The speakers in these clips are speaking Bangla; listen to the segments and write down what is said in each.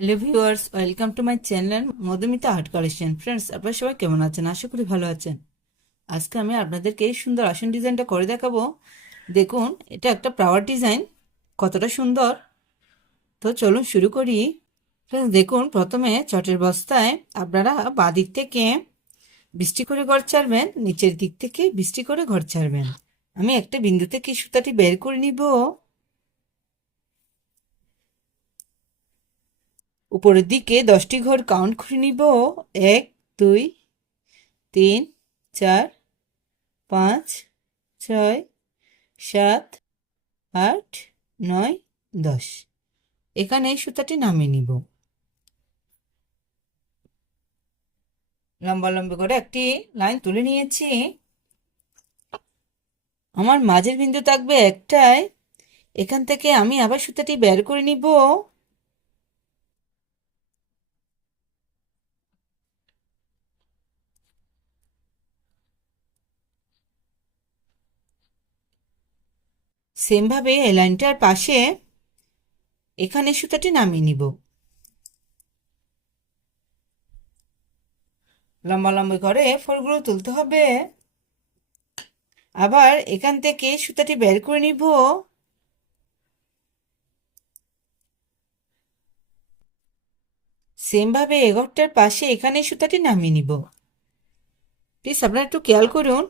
Hello viewers, welcome to my channel Madhumita art collection. Friends, আপনারা সবাই কেমন আছেন? আশা করি ভালো আছেন। আজকে আমি আপনাদেরকে এই সুন্দর আসন ডিজাইনটা করে দেখাবো। দেখুন, এটা একটা ফ্লাওয়ার ডিজাইন, কতটা সুন্দর। তো চলুন শুরু করি। ফ্রেন্ডস, দেখুন, প্রথমে চটের বস্তায় আপনারা বাঁ দিক থেকে বৃষ্টি করে ঘর ছাড়বেন, নিচের দিক থেকে বৃষ্টি করে ঘর ছাড়বেন। আমি একটা বিন্দু থেকে সুতাটি বের করে নিব। উপরের দিকে 10টি ঘর কাউন্ট করে নিব। 1, 2, 3, 4, 5, 6, 7, 8, 9, 10। এখানে এই সুতাটি নামিয়ে নিব। লম্বা লম্বা করে একটি লাইন তুলে নিয়েছি। আমার মাঝের বিন্দু থাকবে একটাই। এখান থেকে আমি আবার সুতাটি বের করে নিব। সেম ভাবে এই লাইনটার পাশে এখানে সুতাটি নামিয়ে নিব। লম্বা লম্বা করে ফোরগুলো তুলতে হবে। আবার এখান থেকে সুতাটি বের করে নিব। সেম ভাবে এগোরটার পাশে এখানে সুতাটি নামিয়ে নিব। প্লিজ আপনারা একটু খেয়াল করুন।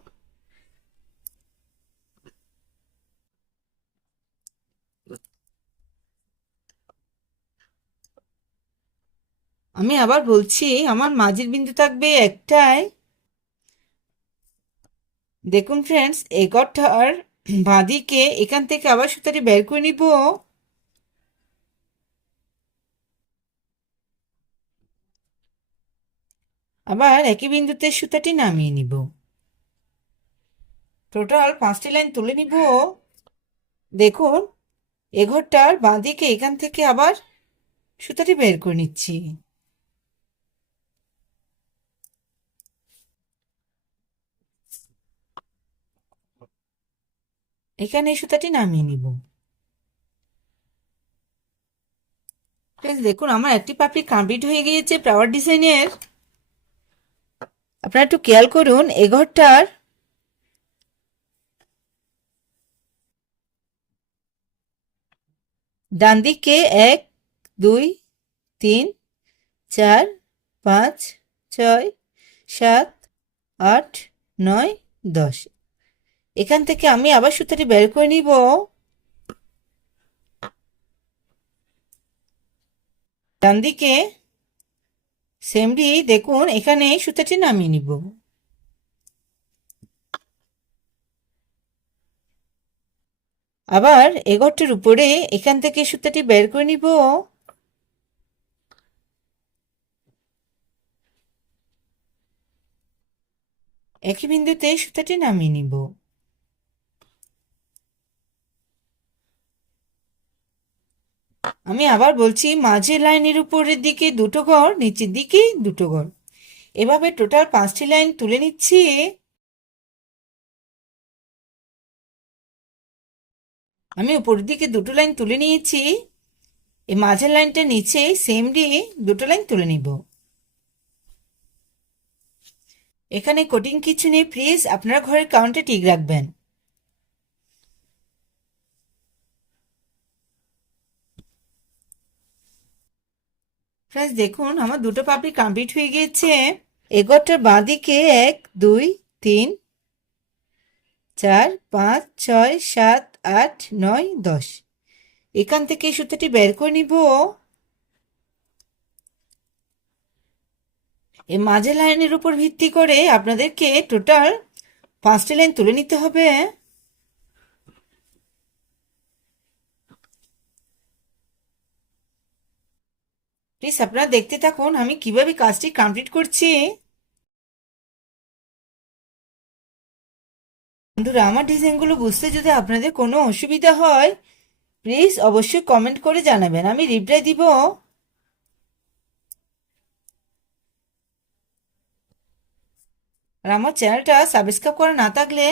আমি আবার বলছি, আমার মাঝের বিন্দু থাকবে একটাই। দেখুন ফ্রেন্ডস, এগোরটার বাঁদিকে এখান থেকে আবার সুতাটি বের করে নিব। আবার একই বিন্দুতে সুতাটি নামিয়ে নিব। টোটাল 5টি লাইন তুলে নিব। দেখুন, এঘরটার বাঁদিকে এখান থেকে আবার সুতাটি বের করে নিচ্ছি। এখানে এই সুতাটি নামিয়ে নিব। ফ্রেন্ডস, দেখুন, আমার একটি পাপড়ি কমপ্লিট হয়ে গিয়েছে ফ্লাওয়ার ডিজাইনের। আপনারা একটু খেয়াল করুন, এঘরটার ডান দিকে 1, 2, 3, 4, 5, 6, 7, 8, 9, 10। এখান থেকে আমি আবার সুতাটি বের করে নিব। ডান দিকে সেমলি দেখুন, এখানে সুতাটি নামিয়ে নিব। আবার এগরটির উপরে এখান থেকে সুতাটি বের করে নিব। একই বিন্দুতে সুতাটি নামিয়ে নিব। আমি আবার বলছি, মাঝের লাইনের উপরের দিকে দুটো ঘর, নিচের দিকে দুটো ঘর, এভাবে টোটাল 5টি লাইন তুলে নিচ্ছি। আমি উপরের দিকে দুটো লাইন তুলে নিয়েছি। এই মাঝের লাইনটা নিচে সেমলি দুটো লাইন তুলে নিব। এখানে কোটিং কিছু নেই, প্লিজ আপনারা ঘরের কাউন্টে ঠিক রাখবেন। ফ্রেন্ডস, দেখুন, আমার দুটো পাপড়ি কমপ্লিট হয়ে গিয়েছে। এগোরটার বাঁদিকে 1, 2, 3, 4, 5, 6, 7, 8, 9, 10। এখান থেকে এই সুতাটি বের করে নিব। এই মাঝের লাইনের উপর ভিত্তি করে আপনাদেরকে টোটাল 5টি লাইন তুলে নিতে হবে। প্লিজ আপনারা দেখতে থাকুন আমি কিভাবে কাজটি কমপ্লিট করছি। বন্ধুরা, আমার ডিজাইনগুলো বুঝতে যদি আপনাদের কোনো অসুবিধা হয়, প্লিজ অবশ্যই কমেন্ট করে জানাবেন, আমি রিপ্লাই দিব। আর আমার চ্যানেলটা সাবস্ক্রাইব করা না থাকলে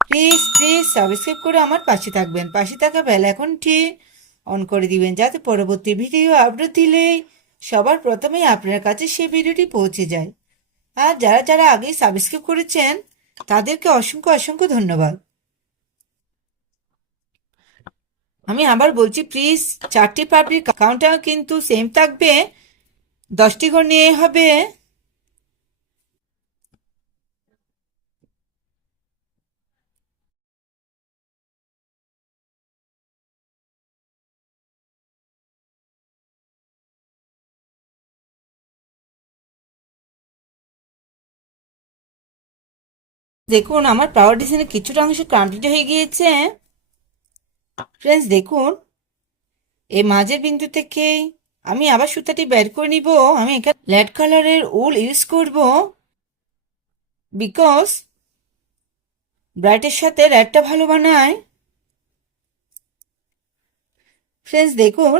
প্লিজ প্লিজ সাবস্ক্রাইব করে আমার পাশে থাকবেন। পাশে থাকা বেল আইকনটি অন করে দিবেন, যাতে পরবর্তী ভিডিও আপলোড দিলেই সবার প্রথমেই আপনার কাছে সেই ভিডিওটি পৌঁছে যায়। আর যারা যারা আগেই সাবস্ক্রাইব করেছেন তাদেরকে অসংখ্য অসংখ্য ধন্যবাদ। আমি আবার বলছি, প্লিজ 4টি পাপড়ির কাউন্টটা কিন্তু সেম থাকবে, 10টি ঘর নিয়ে হবে। দেখুন আমার পাওয়ার ডিজাইনের কিছুটা অংশ কমপ্লিট হয়ে গিয়েছে। ফ্রেন্ডস দেখুন, এই মাঝের বিন্দু থেকে আমি আবার সুতাটি বের করে নিব। আমি এখানে রেড কালারের উল ইউজ করব, বিকজ ব্রাইটের সাথে রেডটা ভালো বানায়। ফ্রেন্ডস দেখুন,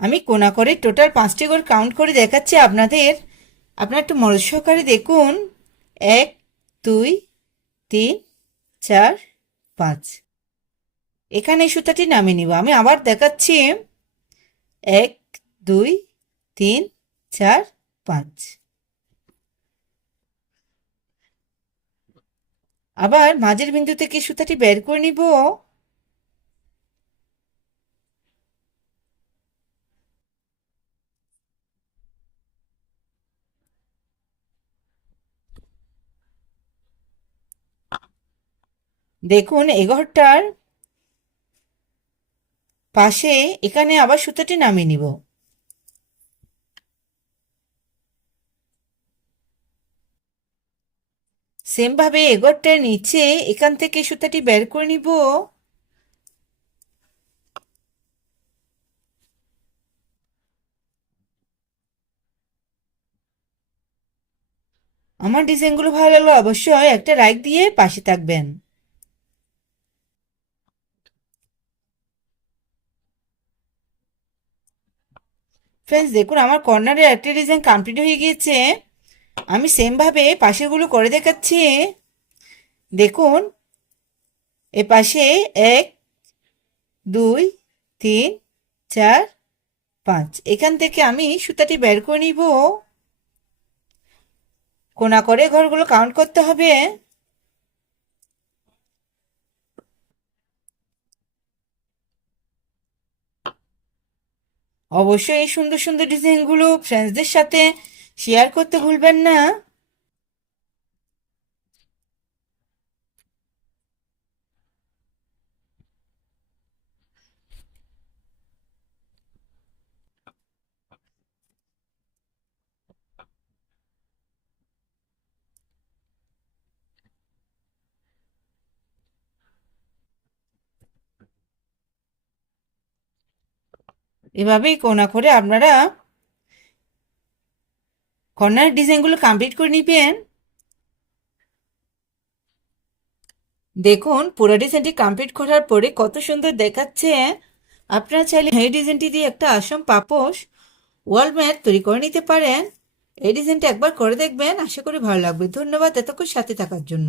আমি কোনা করে টোটাল 5টি করে কাউন্ট করে দেখাচ্ছি আপনাদের। আপনারা একটু মনোযোগ সহকারে দেখুন। 1 2 3 4 5। এখানে এই সুতাটি নামিয়ে নিব। আমি আবার দেখাচ্ছি, 1 2 3 4 5। আবার মাঝের বিন্দু থেকে সুতাটি বের করে নিব। দেখুন এঘরটার পাশে এখানে আবার সুতাটি নামিয়ে নিব। সেম ভাবে এঘরটার নিচে এখান থেকে সুতাটি বের করে নিব। আমার ডিজাইনগুলো ভালো লাগলো অবশ্যই একটা লাইক দিয়ে পাশে থাকবেন। ফ্রেন্ডস দেখুন, আমার কর্নারের একটা ডিজাইন কমপ্লিট হয়ে গিয়েছে। আমি সেম ভাবে পাশেরগুলো করে দেখাচ্ছি। দেখুন এ পাশে 1 2 3 4 5। এখান থেকে আমি সুতাটি বের করে নিব। কোনা করে ঘরগুলো কাউন্ট করতে হবে। অবশ্যই এই সুন্দর সুন্দর ডিজাইনগুলো ফ্রেন্ডসদের সাথে শেয়ার করতে ভুলবেন না। এভাবেই কোনা করে আপনারা কর্নার ডিজাইনগুলো কমপ্লিট করে নেবেন। দেখুন পুরো ডিজাইনটি কমপ্লিট করার পরে কত সুন্দর দেখাচ্ছে। আপনারা চাইলে এই ডিজাইনটি দিয়ে একটা আসম পাপোশ ওয়াল ম্যাট তৈরি করে নিতে পারেন। এই ডিজাইনটা একবার করে দেখবেন, আশা করি ভালো লাগবে। ধন্যবাদ এতক্ষণ সাথে থাকার জন্য।